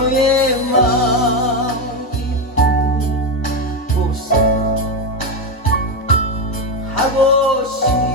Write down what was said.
너의 마음 깊은 곳에 하고 싶은